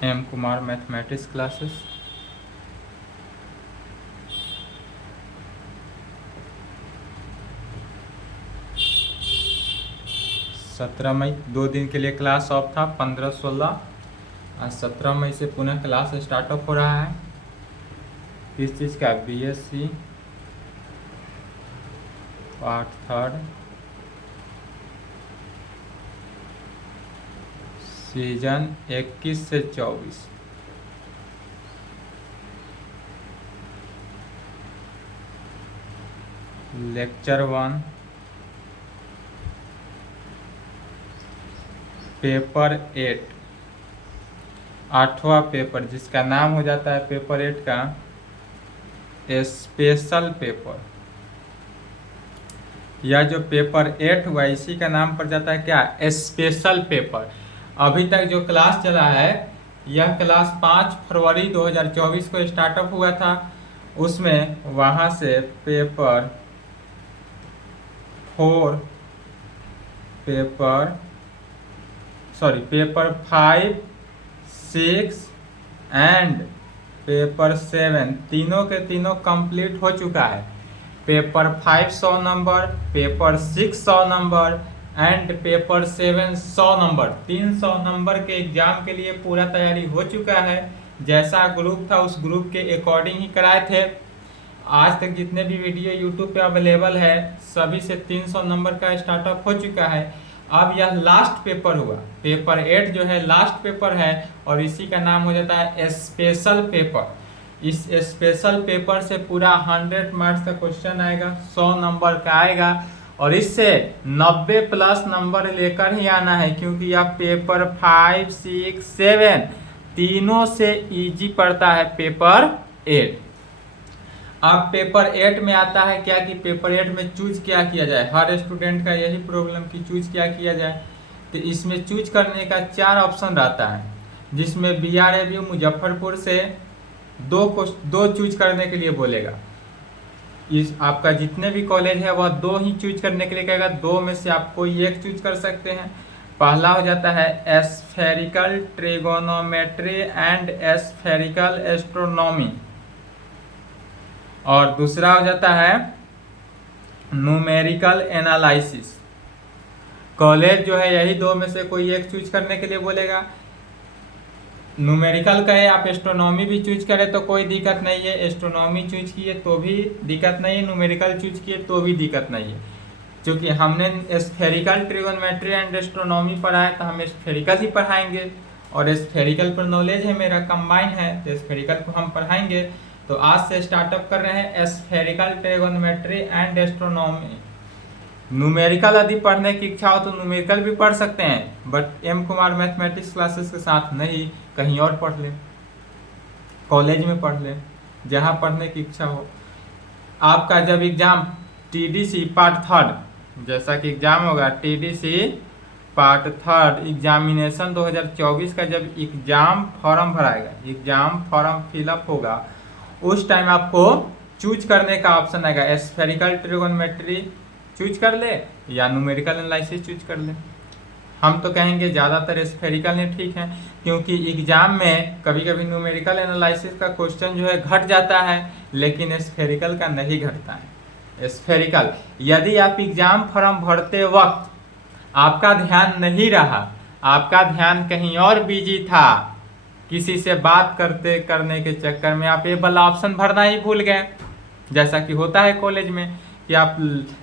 M Kumar mathematics classes. सत्रह मई 2 दिन के लिए क्लास ऑफ था, 15-16। आज 17 मई से पुनः क्लास स्टार्टअप हो रहा है। किस चीज़ का? बीएससी पार्ट थर्ड, सीजन 21 से 24। लेक्चर 1, पेपर 8, 8वां पेपर, जिसका नाम हो जाता है पेपर 8 का स्पेशल पेपर। यह जो पेपर 8 हुआ इसी का नाम पड़ जाता है क्या? Special paper. अभी तक जो क्लास चला है, यह क्लास 5 फरवरी 2024 को स्टार्टअप हुआ था। उसमें वहाँ से पेपर 4, पेपर 5, 6 एंड पेपर 7 तीनों के तीनों कंप्लीट हो चुका है। Paper 5 100 number, paper 6 100 number and paper 7 100 number, 300 number के एग्जाम के लिए पूरा तैयारी हो चुका है। जैसा ग्रुप था उस ग्रुप के अकॉर्डिंग ही कराए थे। आज तक जितने भी वीडियो यूट्यूब पे अवेलेबल है सभी से 300 नंबर का स्टार्टअप हो चुका है। अब यह लास्ट पेपर हुआ, पेपर 8 जो है लास्ट पेपर है और इसी का नाम हो जाता है स्पेशल पेपर। इस स्पेशल पेपर से पूरा 100 मार्क्स का क्वेश्चन आएगा, 100 नंबर का आएगा और इससे 90 प्लस नंबर लेकर ही आना है, क्योंकि यह पेपर 5, 6, 7 तीनों से इजी पड़ता है पेपर 8। अब पेपर 8 में आता है क्या कि पेपर 8 में चूज क्या किया जाए। हर स्टूडेंट का यही प्रॉब्लम कि चूज क्या किया जाए। तो इसमें चूज करने का 4 ऑप्शन रहता है, जिसमें BRAB मुजफ्फरपुर से दो चूज करने के लिए बोलेगा। इस आपका जितने भी कॉलेज है वह 2 ही चूज करने के लिए कहेगा। 2 में से आप कोई एक चूज कर सकते हैं। पहला हो जाता है spherical trigonometry and spherical astronomy और दूसरा हो जाता है न्यूमेरिकल एनालिसिस। कॉलेज जो है यही 2 में से कोई एक चूज करने के लिए बोलेगा। न्यूमेरिकल कहे आप एस्ट्रोनॉमी भी चूज करें तो कोई दिक्कत नहीं है, एस्ट्रोनॉमी चूज किए तो भी दिक्कत नहीं है, न्यूमेरिकल चूज किए तो भी दिक्कत नहीं है। क्योंकि हमने स्फेरिकल ट्रिगोनोमेट्री एंड एस्ट्रोनॉमी पढ़ा है तो हम स्फेरिकल ही पढ़ाएंगे और स्फेरिकल पर नॉलेज है मेरा कंबाइन है तो स्फेरिकल को हम पढ़ाएंगे। तो आज से स्टार्टअप कर रहे हैं spherical trigonometry and astronomy. Numerical यदि पढ़ने की इच्छा हो तो न्यूमेरिकल भी पढ़ सकते हैं, but M Kumar mathematics classes के साथ नहीं, कहीं और पढ़ लें, कॉलेज में पढ़ लें, जहाँ पढ़ने की इच्छा हो। आपका जब एग्जाम TDC पार्ट थर्ड, जैसा कि एग्जाम होगा TDC पार्ट थर्ड एग्जामिनेशन 2024 का जब एग्जाम फॉर्म भराएगा, एग्जाम फॉर्म फिलअप होगा, उस टाइम आपको चूज करने का ऑप्शन आएगा। स्फेरिकल ट्रिगोनोमेट्री चूज कर ले या न्यूमेरिकल एनालिसिस चूज कर ले। हम तो कहेंगे ज़्यादातर स्फेरिकल ही ठीक है, क्योंकि एग्जाम में कभी कभी न्यूमेरिकल एनालिसिस का क्वेश्चन जो है घट जाता है, लेकिन स्फेरिकल का नहीं घटता है। स्फेरिकल यदि आप एग्जाम फॉर्म भरते वक्त आपका ध्यान नहीं रहा, आपका ध्यान कहीं और बिजी था, किसी से बात करने के चक्कर में आप ये वाला ऑप्शन भरना ही भूल गए, जैसा कि होता है कॉलेज में कि आप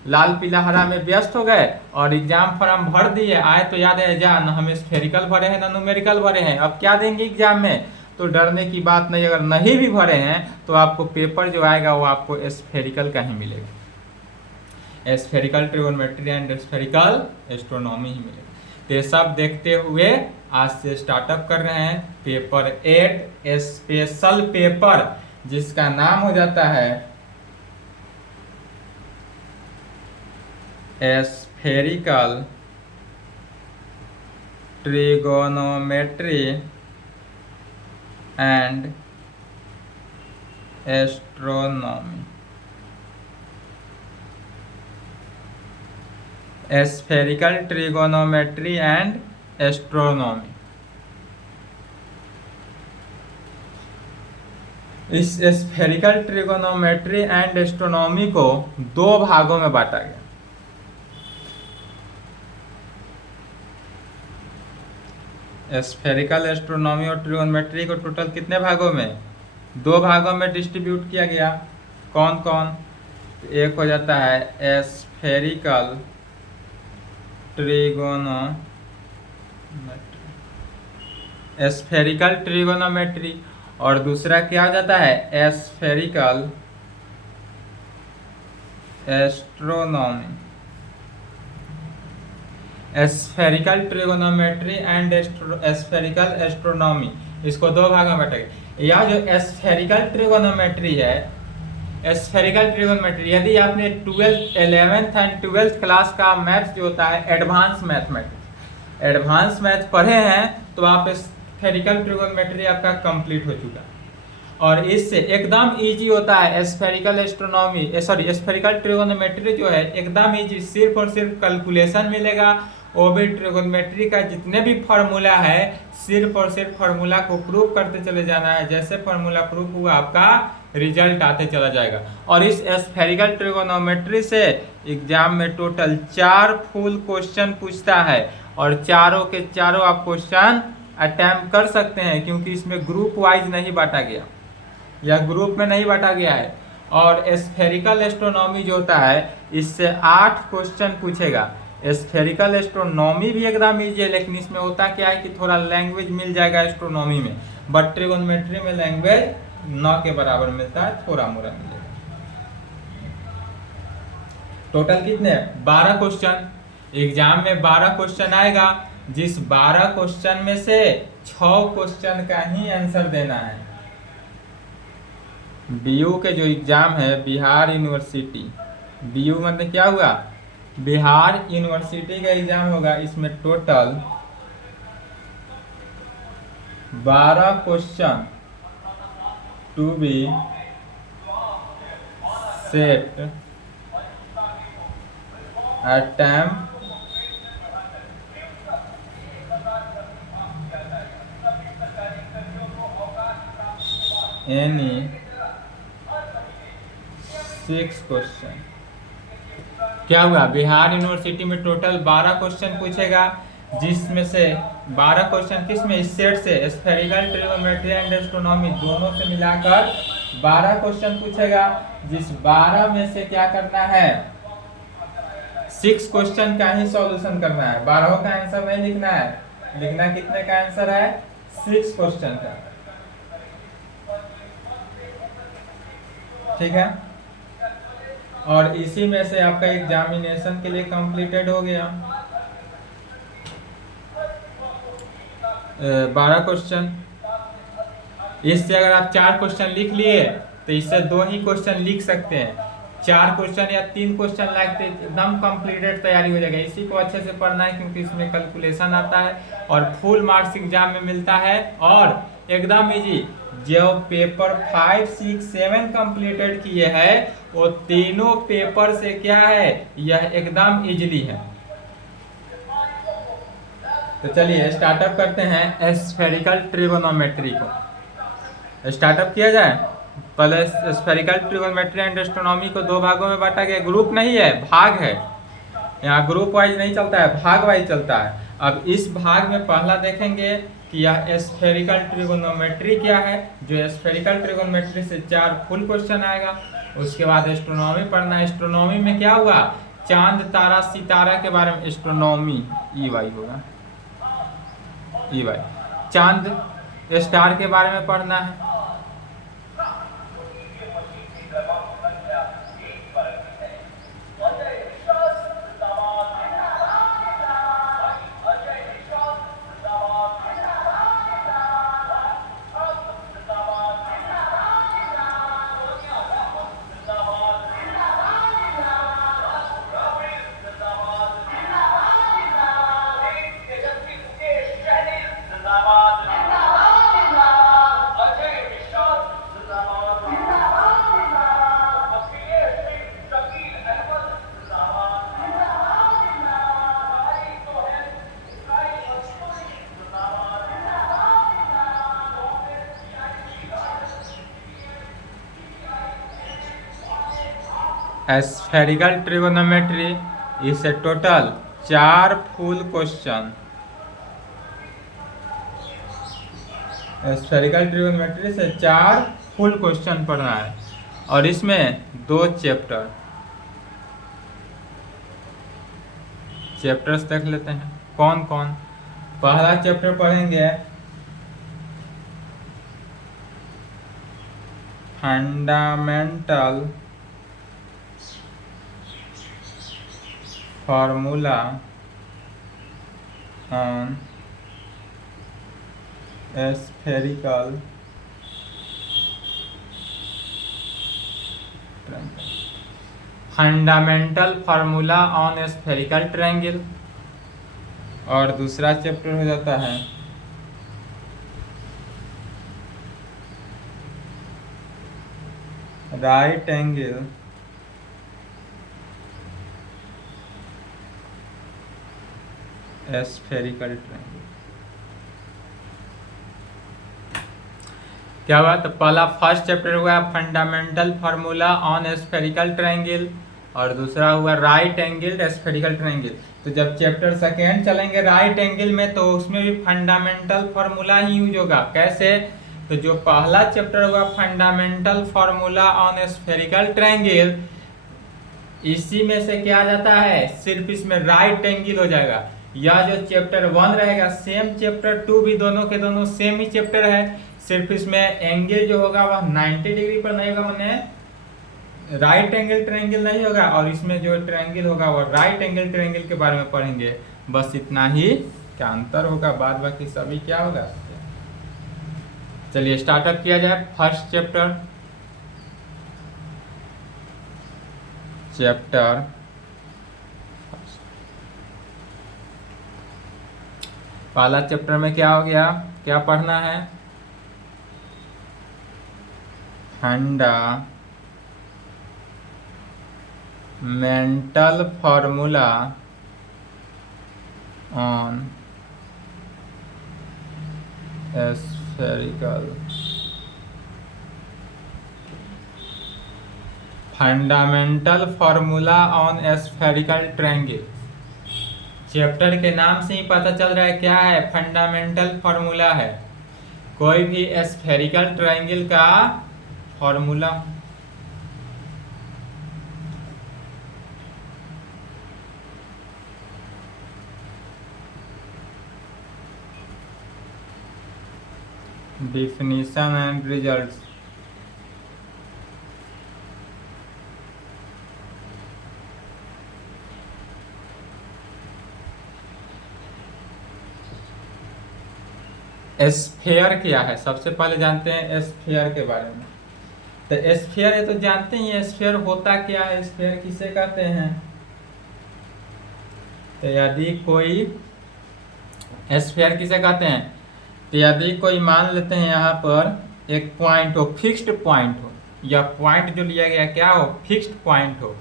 लाल पीला हरा में व्यस्त हो गए और एग्जाम फॉर्म भर दिए, आए तो याद है जा ना हम स्फेरिकल भरे हैं ना न्यूमेरिकल भरे हैं, अब क्या देंगे एग्जाम में। तो डरने की बात नहीं, अगर नहीं भी भरे हैं तो आपको पेपर जो आएगा वो आपको स्फेरिकल का ही मिलेगा, spherical trigonometry and spherical astronomy ही मिलेगा। तो ये सब देखते हुए आज से स्टार्टअप कर रहे हैं पेपर 8 स्पेशल पेपर, जिसका नाम हो जाता है spherical trigonometry and astronomy. Spherical trigonometry and astronomy. इस स्फेरिकल ट्रिगोनोमेट्री एंड एस्ट्रोनॉमी को दो भागों में बांटा गया। स्फेरिकल एस्ट्रोनॉमी और ट्रिगोनोमेट्री को टोटल कितने भागों में? दो भागों में डिस्ट्रीब्यूट किया गया। कौन कौन? एक हो जाता है स्फेरिकल ट्रिगोनोमेट्री और दूसरा क्या हो जाता है? Spherical astronomy. Spherical trigonometry and spherical astronomy, इसको दो भागों में बांटा गया। यह जो स्फेरिकल ट्रिगोनोमेट्री है, स्फेरिकल ट्रिगोनोमेट्री, यदि आपने 11th एंड 12th क्लास का मैथ्स जो होता है एडवांस मैथ पढ़े हैं तो आप स्फेरिकल ट्रिगोनोमेट्री आपका कंप्लीट हो चुका। और इससे एकदम इजी होता है स्फेरिकल ट्रिगोनोमेट्री जो है एकदम इजी, सिर्फ और सिर्फ कैलकुलेशन मिलेगा। वो भी ट्रिगोनोमेट्री का जितने भी फार्मूला है सिर्फ और सिर्फ फार्मूला को प्रूव करते चले जाना है। जैसे फार्मूला प्रूफ हुआ आपका रिजल्ट आते चला जाएगा। और इस स्फेरिकल ट्रिगोनोमेट्री से एग्जाम में टोटल 4 फुल क्वेश्चन पूछता है और चारों के चारों आप क्वेश्चन अटेम्प्ट कर सकते हैं, क्योंकि इसमें ग्रुप वाइज नहीं बांटा गया या ग्रुप में नहीं बांटा गया है। और स्फेरिकल एस्ट्रोनॉमी जो होता है इससे 8 क्वेश्चन पूछेगा। स्फेरिकल एस्ट्रोनॉमी भी एकदम इजी है, लेकिन इसमें होता क्या है कि थोड़ा लैंग्वेज मिल जाएगा एस्ट्रोनॉमी में, बट ट्रिगोनोमेट्री में लैंग्वेज न के बराबर मिलता है, थोड़ा मोड़ा मिलेगा। टोटल कितने? 12 क्वेश्चन। एग्जाम में 12 क्वेश्चन आएगा, जिस 12 क्वेश्चन में से 6 क्वेश्चन का ही आंसर देना है। बीयू के जो एग्जाम है बिहार यूनिवर्सिटी, बीयू मतलब क्या हुआ? बिहार यूनिवर्सिटी का एग्जाम होगा। इसमें total 12 question to be set attempt any 6 question. क्या हुआ? बिहार यूनिवर्सिटी में टोटल 12 क्वेश्चन पूछेगा, जिसमें से 12 क्वेश्चन किस में? इस सेट से, स्फेरिकल ट्रिगोनोमेट्री एंड एस्ट्रोनॉमी दोनों से मिलाकर 12 क्वेश्चन पूछेगा, जिस 12 में से क्या करना है? 6 क्वेश्चन का ही सॉल्यूशन करना है। 12 का आंसर नहीं लिखना है। लिखना कितने का आंसर है? 6 क्वेश्चन का। ठीक है, और इसी में से आपका एग्जामिनेशन के लिए कंप्लीटेड हो गया 12 क्वेश्चन। इससे अगर आप 4 क्वेश्चन लिख लिए तो इससे 2 ही क्वेश्चन लिख सकते हैं। 4 क्वेश्चन या 3 क्वेश्चन लगते एकदम कंप्लीटेड तैयारी हो जाएगा। इसी को अच्छे से पढ़ना है, क्योंकि इसमें कैलकुलेशन आता है और फुल मार्क्स एग्जाम में मिलता है। और एकदम इजी, जो पेपर 5, 6, 7 कंप्लीटेड किए हैं वो तीनों पेपर से क्या है, यह एकदम इजीली है। तो चलिए स्टार्टअप करते हैं स्फेरिकल ट्रिगोनोमेट्री को। स्टार्टअप किया जाए। पहले स्फेरिकल ट्रिगोनोमेट्री एंड एस्ट्रोनॉमी को 2 भागों में बांटा गया। ग्रुप नहीं है, भाग है। यहाँ ग्रुप वाइज नहीं चलता है, भाग वाइज चलता है। अब इस भाग में पहला देखेंगे कि यह स्फेरिकल ट्रिगोनोमेट्री क्या है। जो स्फेरिकल ट्रिगोनोमेट्री से 4 फुल क्वेश्चन आएगा। उसके बाद एस्ट्रोनॉमी पढ़ना है। एस्ट्रोनॉमी में क्या हुआ? चांद तारा सितारा के बारे में एस्ट्रोनॉमी EY होगा, EY चांद स्टार के बारे में पढ़ना है। स्फेरिकल ट्रिगोनोमेट्री इसे total 4 full question, spherical trigonometry से 4 फुल क्वेश्चन पढ़ना है और इसमें 2 चैप्टर्स देख लेते हैं कौन कौन। पहला चैप्टर पढ़ेंगे fundamental formula on spherical fundamental formula on spherical triangle. और दूसरा चैप्टर हो जाता है राइट एंगल स्फेरिकल ट्रायंगल। क्या हुआ? तो पहला फर्स्ट चैप्टर हुआ fundamental formula on spherical triangle और दूसरा हुआ राइट एंगल स्फेरिकल ट्रायंगल। तो जब चैप्टर सेकेंड चलेंगे राइट एंगल में तो उसमें भी फंडामेंटल फार्मूला ही यूज होगा। कैसे? तो जो पहला चैप्टर हुआ fundamental formula on spherical triangle, इसी में से क्या आ जाता है, सिर्फ इसमें राइट एंगल हो जाएगा। यह जो चैप्टर 1 रहेगा सेम चैप्टर 2 भी दोनों के दोनों सेम ही चैप्टर है, सिर्फ इसमें एंगल जो होगा वह 90 डिग्री पर नहीं होगा, मैंने राइट एंगल ट्रायंगल नहीं होगा। और इसमें जो ट्रायंगल होगा वो राइट एंगल ट्रायंगल के बारे में पढ़ेंगे। बस इतना ही क्या अंतर होगा, बाद बाकी सभी क्या होगा। चलिए स्टार्टअप किया जाए। फर्स्ट चैप्टर पहला चैप्टर में क्या हो गया, क्या पढ़ना है, fundamental formula on spherical fundamental formula on spherical triangle. Chapter के नाम से ही पता चल रहा है क्या है, फंडामेंटल फार्मूला है, कोई भी स्फेरिकल ट्रायंगल का formula. definition and results। Sphere क्या है, सबसे पहले जानते हैं स्फीयर के बारे में। तो स्फीयर ये तो जानते ही हैं, स्फीयर होता क्या है, स्फीयर किसे कहते हैं। तो यदि कोई स्फीयर किसे कहते हैं, तो यदि कोई मान लेते हैं यहाँ पर एक पॉइंट हो, फिक्स्ड पॉइंट हो, या पॉइंट जो लिया गया क्या हो, फिक्स्ड पॉइंट हो,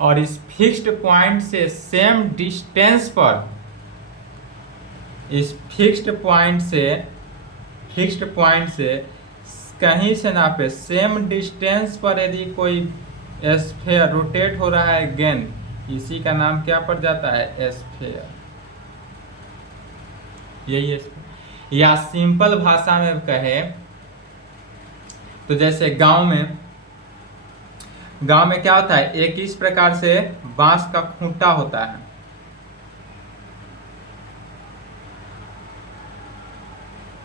और इस फिक्स्ड पॉइंट से सेम डिस्टेंस पर, इस फिक्स्ड पॉइंट से कहीं से नापे सेम डिस्टेंस पर यदि कोई स्फीयर रोटेट हो रहा है गेंद, इसी का नाम क्या पड़ जाता है, स्फीयर। यही है। या सिंपल भाषा में कहे तो जैसे गांव में क्या होता है, एक इस प्रकार से बांस का खूंटा होता है,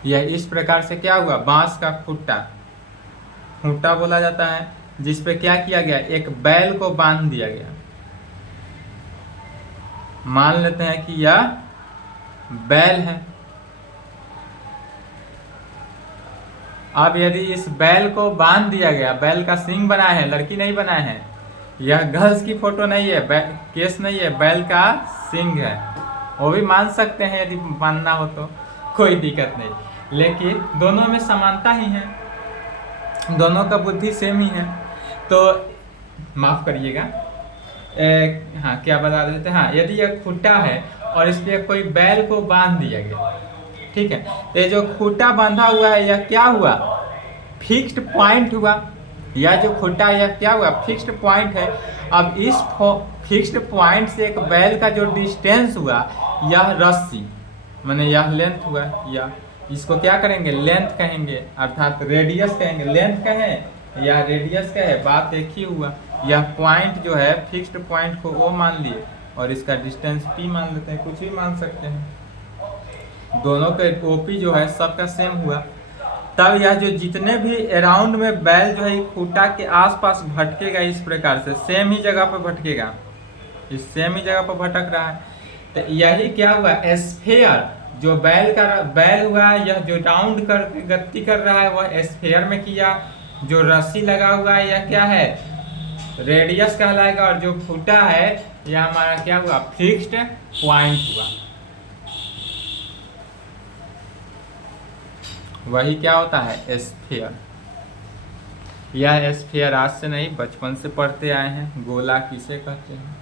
यह इस प्रकार से क्या हुआ, बांस का खूंटा बोला जाता है, जिस पे क्या किया गया, एक बैल को बांध दिया गया। मान लेते हैं कि यह बैल है। अब यदि इस बैल को बांध दिया गया, बैल का सींग बनाया है, लड़की नहीं बनाए हैं, यह गर्ल्स की फोटो नहीं है, केस नहीं है, बैल का सींग है, वो भी मान सकते हैं यदि मानना हो तो, कोई दिक्कत नहीं। लेकिन दोनों में समानता ही है, दोनों का बुद्धि सेम ही है। तो माफ करिएगा, हाँ क्या बता देते हैं, हाँ यदि यह खूंटा है और इस पे कोई बैल को बांध दिया गया, ठीक है, तो ये जो खूंटा बांधा हुआ है यह क्या हुआ, फिक्स्ड पॉइंट हुआ। यह जो खूंटा यह क्या हुआ, फिक्स्ड पॉइंट है। अब इस फिक्स्ड पॉइंट से एक बैल का जो डिस्टेंस हुआ, यह रस्सी माने यह लेंथ हुआ, या इसको क्या करेंगे, लेंथ कहेंगे, अर्थात रेडियस कहेंगे। लेंथ कहें या रेडियस कहें, बात एक ही हुआ। यह पॉइंट जो है फिक्स्ड पॉइंट को O मान लिए और इसका डिस्टेंस P मान लेते हैं, कुछ भी मान सकते हैं। दोनों के OP जो है सबका सेम हुआ। तब यह जो जितने भी अराउंड में बैल जो है खूंटा के आसपास भटकेगा, इस प्रकार से सेम ही जगह पर भटकेगा, इस सेम ही जगह पर भटक रहा है। तो यही क्या हुआ, स्फीयर जो बैल हुआ, यह जो राउंड कर गति कर रहा है वह स्फीयर में किया। जो रस्सी लगा हुआ है यह क्या है, रेडियस कहलाएगा, और जो खूंटा है यह हमारा क्या हुआ, फिक्स्ड पॉइंट हुआ। वही क्या होता है, स्फीयर। यह स्फीयर आज से नहीं, बचपन से पढ़ते आए हैं। गोला किसे कहते हैं।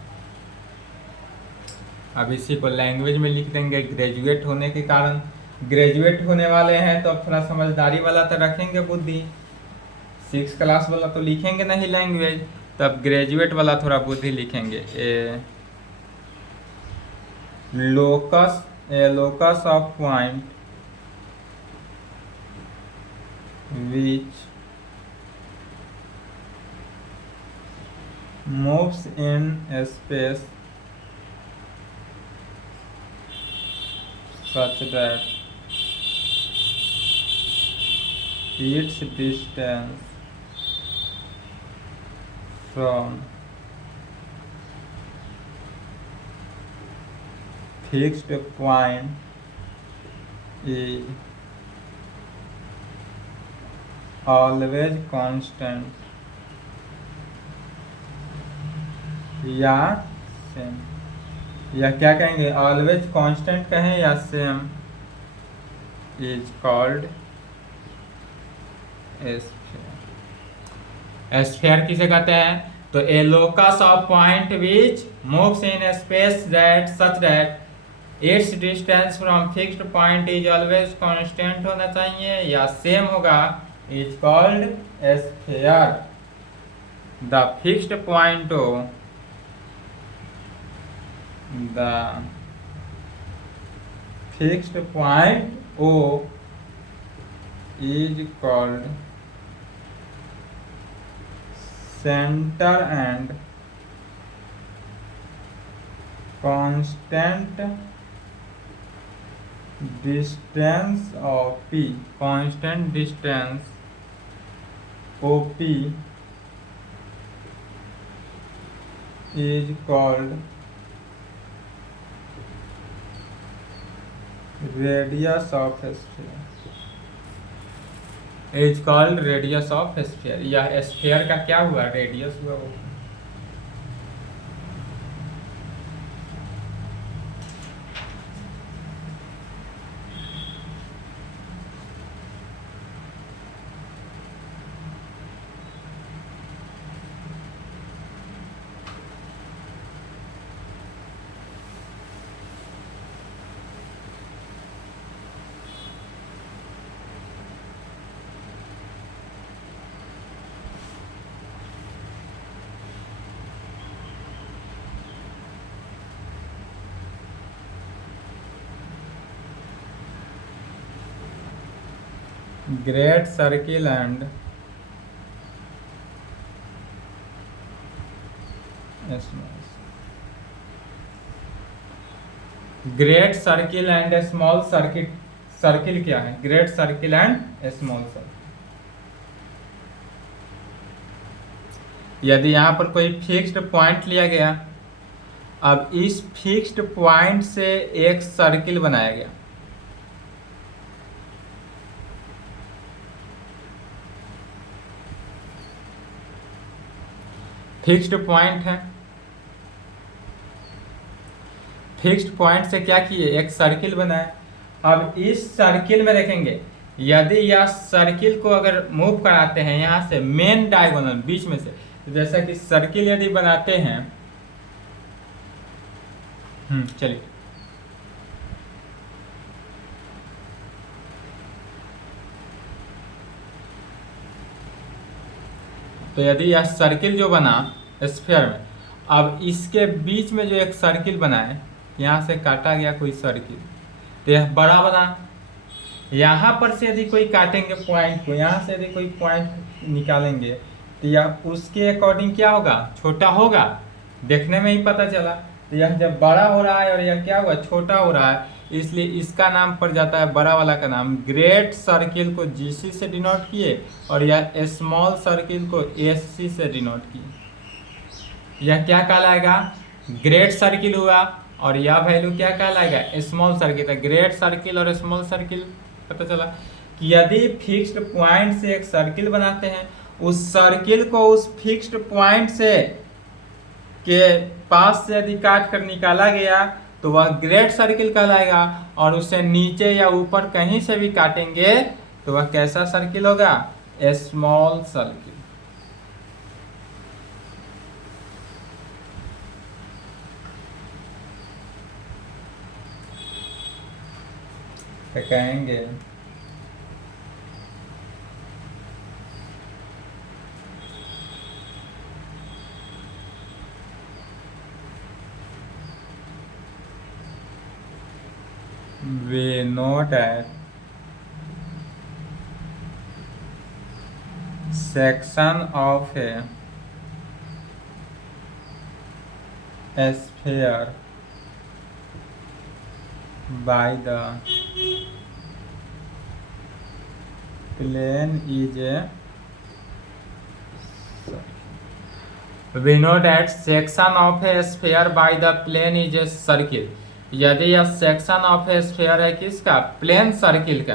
अब इसी को लैंग्वेज में लिख देंगे। ग्रेजुएट होने के कारण, ग्रेजुएट होने वाले हैं तो अब थोड़ा समझदारी वाला तो रखेंगे बुद्धि। 6 क्लास वाला तो लिखेंगे नहीं लैंग्वेज, तब ग्रेजुएट वाला थोड़ा बुद्धि लिखेंगे। Locus of point which moves in space such that its distance from fixed point is always constant या सेम, या क्या कहेंगे, ऑलवेज कांस्टेंट कहें या same, is called sphere. Sphere किसे कहते हैं, तो a locus of point which moves in space that such that its distance from fixed point is always constant होना चाहिए, या सेम होगा, is called sphere. The fixed point O, the fixed point O is called center and constant distance of P, constant distance OP is called radius of sphere, is called radius of sphere। यह sphere का क्या हुआ, radius हुआ। Great circle and great circle and small circle. Circle क्या है, great circle and small circle. यदि यहां पर कोई फिक्स्ड पॉइंट लिया गया, अब इस फिक्स्ड पॉइंट से एक सर्किल बनाया गया, फिक्स्ड पॉइंट है, फिक्स्ड पॉइंट से क्या किए, एक सर्किल बनाए। अब इस सर्किल में देखेंगे, यदि यह सर्किल को अगर मूव कराते हैं यहाँ से मेन डायगोनल बीच में से, जैसा कि सर्किल यदि बनाते हैं, चलिए तो यदि यह सर्किल जो बना स्फीयर में, अब इसके बीच में जो एक सर्किल बना है, यहाँ से काटा गया कोई सर्किल, तो यह बड़ा बना। यहाँ पर से यदि कोई काटेंगे पॉइंट को, यहाँ से यदि कोई पॉइंट निकालेंगे तो यह उसके अकॉर्डिंग क्या होगा, छोटा होगा। देखने में ही पता चला। तो यह जब बड़ा हो रहा है और यह क्या हुआ, छोटा हो रहा है, इसलिए इसका नाम पड़ जाता है, बड़ा वाला का नाम। ग्रेट सर्किल को जीसी से डिनोट किए और यह स्मॉल सर्किल को एससी से डिनोट किए। यह क्या कहलाएगा, ग्रेट सर्किल हुआ। और यह वैल्यू क्या कहलाएगा, स्मॉल सर्किल। ग्रेट सर्किल और स्मॉल सर्किल पता चला कि यदि फिक्स्ड पॉइंट से एक सर्किल बनाते हैं, उस सर्किल को उस फिक्स्ड पॉइंट से के पास से यदि काट कर निकाला गया तो वह ग्रेट सर्किल कहलाएगा। और उसे नीचे या ऊपर कहीं से भी काटेंगे तो वह कैसा सर्किल होगा, स्मॉल सर्किल। तो कहेंगे we know that section of a sphere by the plane is a we know that section of a sphere by the plane is a circle। यदि यह सेक्शन ऑफ ए स्फीयर है किसका, plane circle का,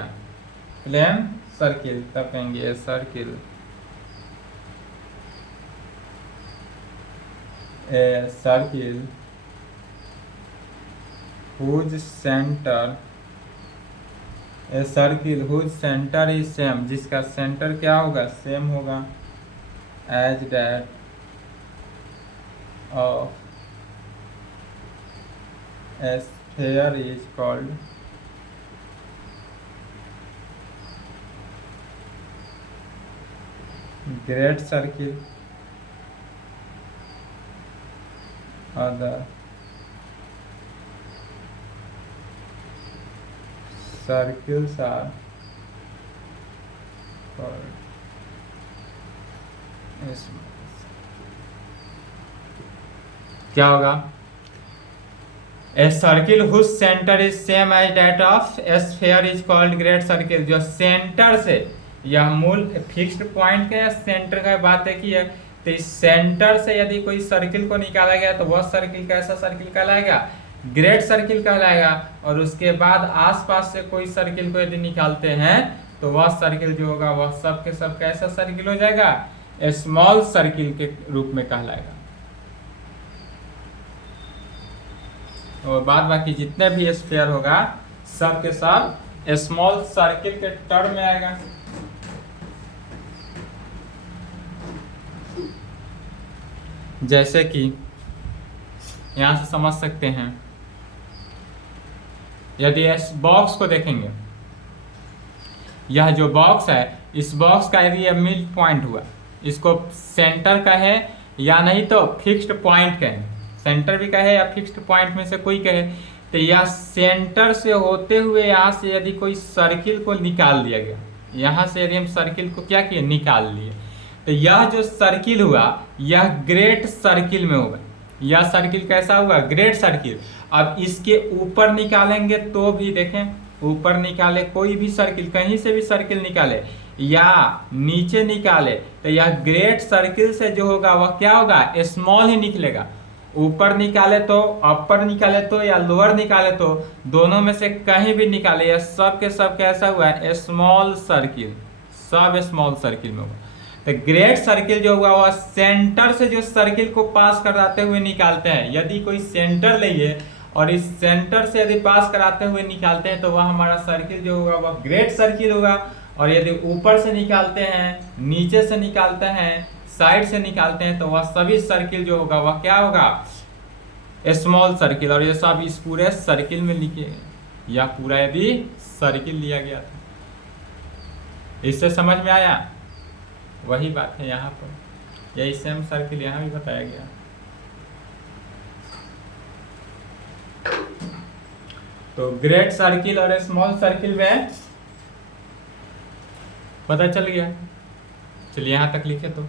plane circle, तब कहेंगे circle a circle whose centre, a circle whose centre is same, जिसका centre क्या होगा, सेम होगा, as that of a sphere is called great circle, other circles are called क्या होगा, a circle whose centre is same as that of a sphere is called great circle. जो centre से, यह मूल fixed point का या centre का बात है की है, तो इस सेंटर से यदि कोई सर्किल को निकाला गया तो वह सर्किल कैसा सर्किल कहलाएगा, ग्रेट सर्किल कहलाएगा। और उसके बाद आसपास से कोई सर्किल को यदि निकालते हैं तो वह सर्किल जो होगा वह सब के सब कैसा सर्किल हो जाएगा, स्मॉल सर्किल के रूप में कहलाएगा। और बाद बाकी जितने भी स्फीयर होगा सब के सब स्मॉल सर्किल के टर्म में आएगा। जैसे कि यहां से समझ सकते हैं, यदि इस बॉक्स को देखेंगे, यह जो बॉक्स है, इस बॉक्स का यदि यह मिड पॉइंट हुआ, इसको सेंटर कहे या नहीं तो फिक्स्ड पॉइंट कहें, सेंटर भी कहे या फिक्स्ड पॉइंट में से कोई कहे, तो यह सेंटर से होते हुए यहाँ से यदि कोई सर्किल को निकाल दिया गया, यहाँ से यदि हम सर्किल को क्या किए, निकाल लिए, तो यह जो सर्किल हुआ यह ग्रेट सर्किल में होगा। यह सर्किल कैसा हुआ, ग्रेट सर्किल। अब इसके ऊपर निकालेंगे तो भी देखें, ऊपर निकाले कोई भी सर्किल, कहीं से भी सर्किल निकाले या नीचे निकाले तो यह ग्रेट सर्किल से जो होगा वह क्या होगा, स्मॉल ही निकलेगा। ऊपर निकाले तो, अपर निकाले तो या लोअर निकाले तो, दोनों में से कहीं भी निकाले, यह सब के सब कैसा हुआ है, स्मॉल सर्किल, सब स्मॉल सर्किल में होगा। तो ग्रेट सर्किल जो हुआ वह सेंटर से जो सर्किल को पास कराते हुए निकालते हैं। यदि कोई सेंटर लिए और इस सेंटर से यदि पास कराते हुए निकालते हैं तो वह हमारा सर्किल जो होगा वह ग्रेट सर्किल होगा। और यदि ऊपर से निकालते हैं, नीचे से निकालते हैं, साइड से निकालते हैं तो वह सभी सर्किल जो होगा वह क्या होगा, स्मॉल सर्किल। और ये सब इस पूरे सर्किल में लिखे, या पूरा यदि सर्किल लिया गया था, इससे समझ में आया। वही बात है यहाँ पर, यही सेम सर्किल यहाँ भी बताया गया। तो ग्रेट सर्किल और स्मॉल सर्किल में पता चल गया। चलिए यहां तक लिखे तो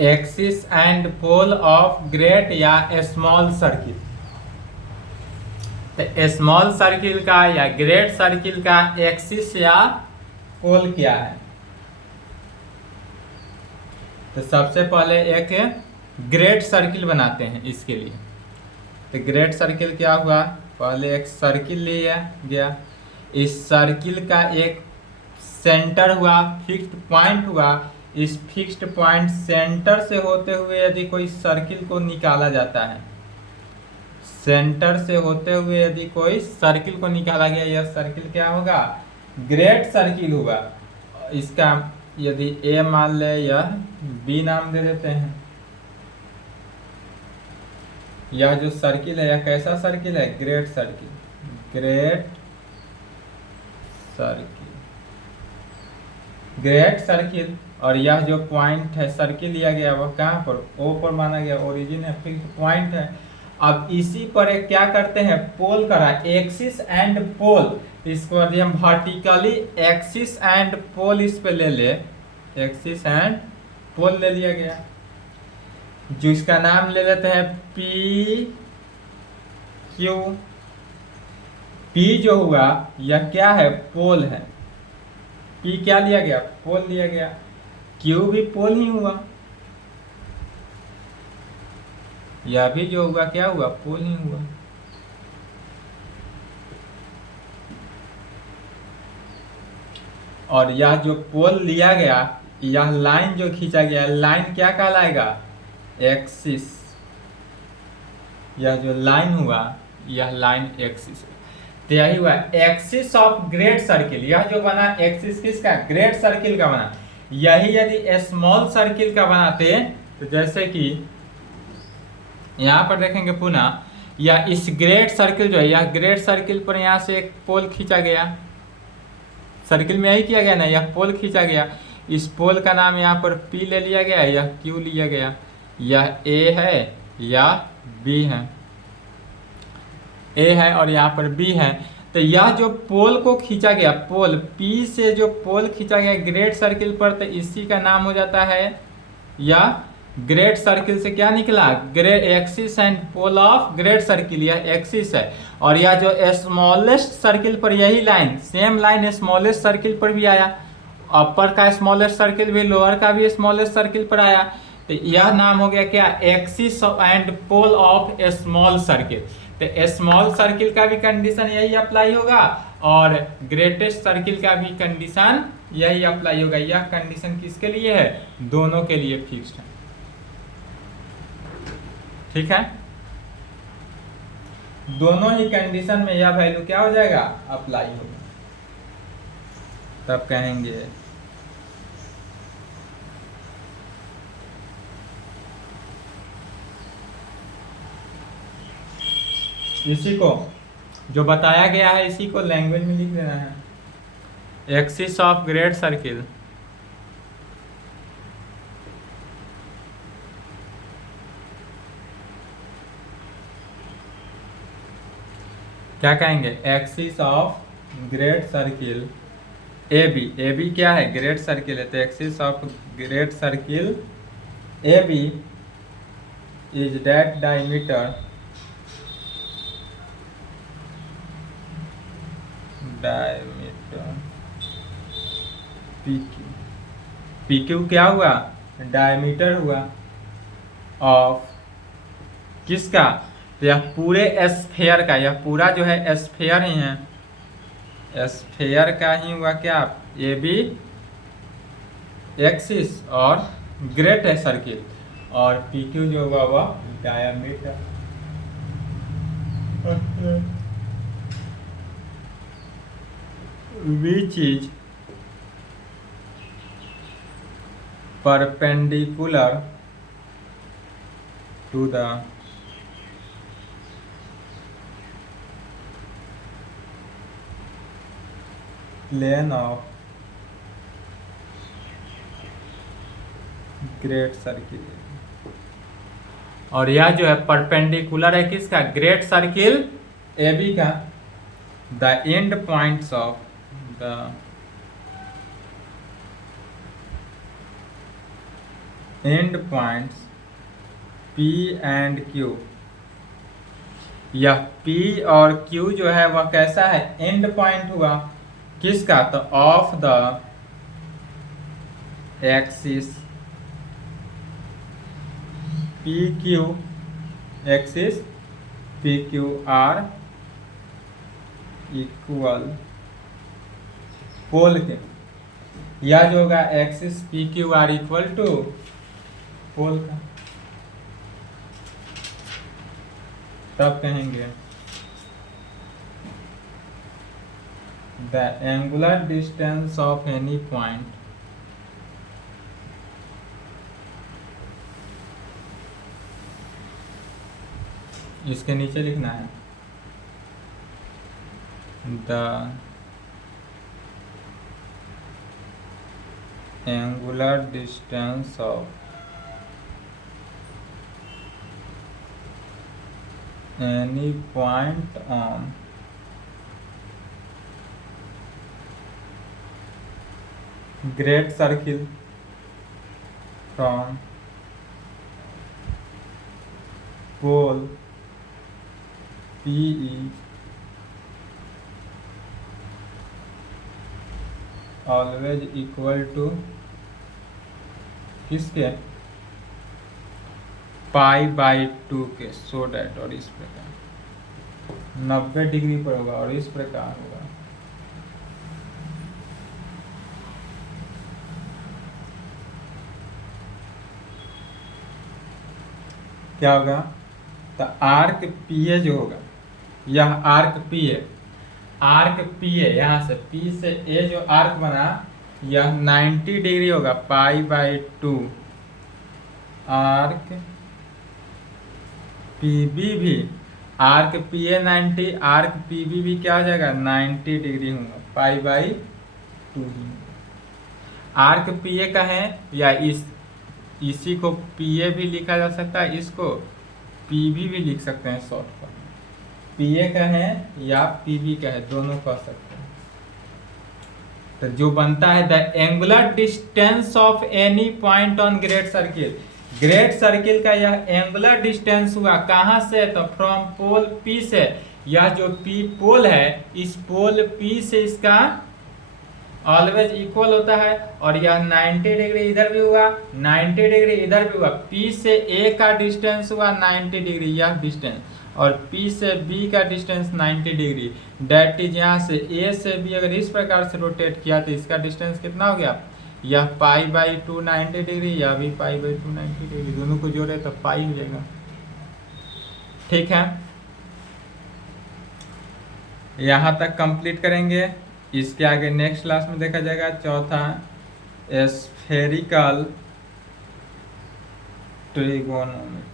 axis and pole of great या स्मॉल सर्किल। तो स्मॉल सर्किल का या ग्रेट सर्किल का एक्सिस या पोल क्या है? तो सबसे पहले एक ग्रेट सर्किल बनाते हैं इसके लिए। तो ग्रेट सर्किल क्या हुआ, पहले एक सर्किल लिया गया, इस सर्किल का एक सेंटर हुआ, फिक्स्ड पॉइंट हुआ, इस फिक्स्ड पॉइंट सेंटर से होते हुए यदि कोई सर्किल को निकाला जाता है, सेंटर से होते हुए यदि कोई सर्किल को निकाला गया, यह सर्किल क्या होगा? ग्रेट सर्किल होगा। इसका यदि ए मान ले, यह बी नाम दे देते हैं। यह जो सर्किल है यह कैसा सर्किल है? Great circle. Great circle, great circle. और यह जो पॉइंट है सर्किल लिया गया वह कहाँ पर? ओ पर माना गया, ओरिजिन है, फिक्स्ड पॉइंट है। अब इसी पर एक क्या करते हैं? पोल करा, एक्सिस एंड पोल। इसको यदि हम वर्टिकली एक्सिस एंड पोल इस पे ले ले, एक्सिस एंड पोल ले लिया गया, जो इसका नाम ले लेते हैं पी क्यू। पी जो हुआ यह क्या है? पोल है। पी क्या लिया गया? पोल लिया गया। क्यू भी पोल ही हुआ, यह भी जो हुआ क्या हुआ? पोल ही हुआ। और यह जो पोल लिया गया, यह लाइन जो खींचा गया, लाइन क्या कहलाएगा? एक्सिस। यह जो लाइन हुआ यह लाइन एक्सिस। तो यही हुआ एक्सिस ऑफ ग्रेट सर्किल। यह जो बना एक्सिस किसका? ग्रेट सर्किल का बना। यही यदि स्मॉल सर्किल का बनाते तो जैसे कि यहां पर देखेंगे पुनः, या इस ग्रेट सर्किल जो है, यह ग्रेट सर्किल पर यहां से एक पोल खींचा गया, सर्किल में यही किया गया ना, यह पोल खींचा गया। इस पोल का नाम यहाँ पर P ले लिया गया, यह Q लिया गया, यह A है या B है, A है और यहाँ पर B है। तो यह जो पोल को खींचा गया, पोल P से जो पोल खींचा गया ग्रेट सर्किल पर, तो इसी का नाम हो जाता है, या ग्रेट सर्किल से क्या निकला? Great axis and pole of great circle, यह एक्सिस है। और यह जो स्मॉलेस्ट सर्किल पर यही line, same line smallest circle पर भी आया, अपर का स्मॉलेस्ट सर्किल भी, लोअर का भी स्मॉलेस्ट सर्किल पर आया। तो यह नाम हो गया क्या? Axis and pole of small circle. तो स्मॉल सर्किल का भी कंडीशन यही अप्लाई होगा और ग्रेटेस्ट सर्किल का भी कंडीशन यही अप्लाई होगा। यह कंडीशन किसके लिए है? दोनों के लिए फिक्स्ड है। ठीक है, दोनों ही कंडीशन में यह वैल्यू क्या हो जाएगा? अप्लाई होगा। तब कहेंगे इसी को जो बताया गया है इसी को लैंग्वेज में लिख देना है। एक्सिस ऑफ ग्रेट सर्किल क्या कहेंगे, axis of great circle A B. A B क्या है, ग्रेट सर्किल है, तो axis of great circle A B is that diameter P Q. P Q क्या हुआ, डायमीटर हुआ ऑफ किसका, तो यह पूरे स्फेयर का, यह पूरा जो है स्फेयर ही है, स्फेयर का ही हुआ क्या, ए बी एक्सिस और ग्रेट है सर्किल, और पी क्यू जो हुआ वह diameter. Which is perpendicular to the plane of great circle. और यह जो है परपेंडिकुलर है किसका, ग्रेट सर्किल ए बी का। The end points of the end points P and Q, यह P और Q जो है वह कैसा है, एंड पॉइंट हुआ किसका, तो of the axis P Q, axis P Q R equal pole के, या जो होगा axis P Q R equal to pole का, तब कहेंगे the angular distance of any point इसके नीचे लिखना है, the angular distance of any point on great circle from pole P is always equal to किसके, π/2 के, सो डैट, और इस प्रकार 90 डिग्री पर होगा और इस प्रकार होगा। क्या होगा, तो आर्क पी ए जो होगा, यह आर्क पी ए, आर्क पी ए यहाँ से P से A जो आर्क बना यह 90 डिग्री होगा, π/2 आर्क पी बी भी, arc P A 90, arc P B भी क्या हो जाएगा 90 डिग्री होगा, π/2 ही। आर्क पी ए का है, या इसी को पी ए भी लिखा जा सकता है, इसको पी बी भी लिख सकते हैं शॉर्ट पर, पी ए का है या पी बी का है, दोनों कह सकते हैं। तो जो बनता है the angular distance of any point on great circle, great circle का यह एंगुलर डिस्टेंस हुआ कहाँ से, तो फ्रॉम पोल P से, यह जो P पोल है इस पोल P से इसका ऑलवेज इक्वल होता है, और यह 90 डिग्री इधर भी हुआ, 90 डिग्री इधर भी हुआ, P से A का डिस्टेंस हुआ 90 डिग्री यह डिस्टेंस, और P से B का डिस्टेंस 90 डिग्री, डेट इज यहाँ से A से B अगर इस प्रकार से रोटेट किया तो इसका डिस्टेंस कितना हो गया, यह π/2 90 डिग्री, या भी π/2 90 डिग्री, दोनों को जोड़े तो पाई हो जाएगा। ठीक है, यहाँ तक कंप्लीट करेंगे, इसके आगे नेक्स्ट क्लास में देखा जाएगा चौथा स्फेरिकल ट्रिगोनोमेट्री।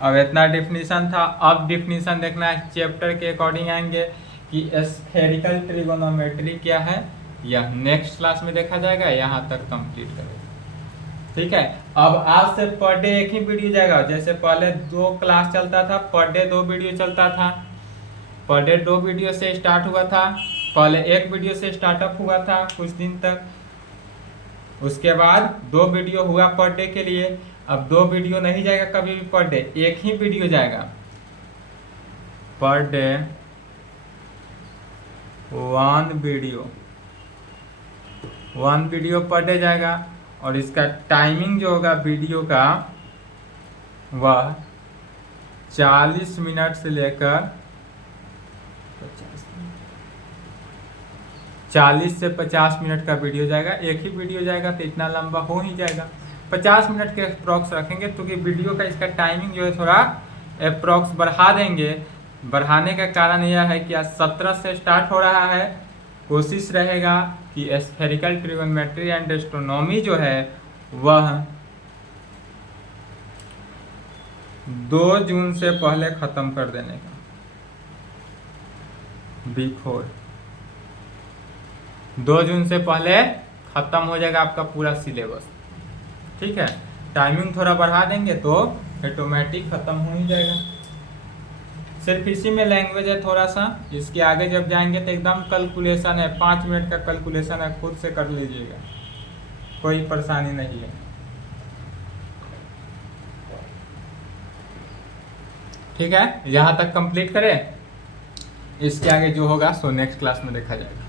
अब इतना डिफिनीशन था, अब डिफिनीशन देखना है चैप्टर के अकॉर्डिंग आएंगे कि स्फेरिकल ट्रिगोनोमेट्री क्या है, यह नेक्स्ट क्लास में देखा जाएगा, यहाँ तक कंप्लीट करेगा। ठीक है, अब आज से पर डे एक ही वीडियो जाएगा, जैसे पहले 2 क्लास चलता था, पर डे 2 वीडियो चलता था, पर डे 2 वीडियो से स्टार्ट हुआ था। पहले 1 वीडियो से स्टार्टअप हुआ था कुछ दिन तक, उसके बाद 2 वीडियो हुआ पर डे के लिए। अब 2 वीडियो नहीं जाएगा कभी भी पर डे, एक ही वीडियो जाएगा per day, 1 video per day जाएगा। और इसका टाइमिंग जो होगा वीडियो का वह 40 मिनट से लेकर 40 से 50 मिनट का वीडियो जाएगा। एक ही वीडियो जाएगा तो इतना लंबा हो ही जाएगा। 50 मिनट के अप्रॉक्स रखेंगे, क्योंकि वीडियो का इसका टाइमिंग जो है थोड़ा अप्रॉक्स बढ़ा देंगे। बढ़ाने का कारण यह है कि आज 17 से स्टार्ट हो रहा है। कोशिश रहेगा कि स्फेरिकल ट्रिगोनोमेट्री एंड एस्ट्रोनॉमी जो है वह 2 जून से पहले ख़त्म कर देने का, बिफोर 2 जून से पहले ख़त्म हो जाएगा आपका पूरा सिलेबस। ठीक है, टाइमिंग थोड़ा बढ़ा देंगे तो ऑटोमेटिक ख़त्म हो ही जाएगा। सिर्फ इसी में लैंग्वेज है थोड़ा सा, इसके आगे जब जाएंगे तो एकदम कैलकुलेशन है, 5 मिनट का कैलकुलेशन है, खुद से कर लीजिएगा, कोई परेशानी नहीं है। ठीक है, यहाँ तक कंप्लीट करें, इसके आगे जो होगा सो नेक्स्ट क्लास में देखा जाएगा।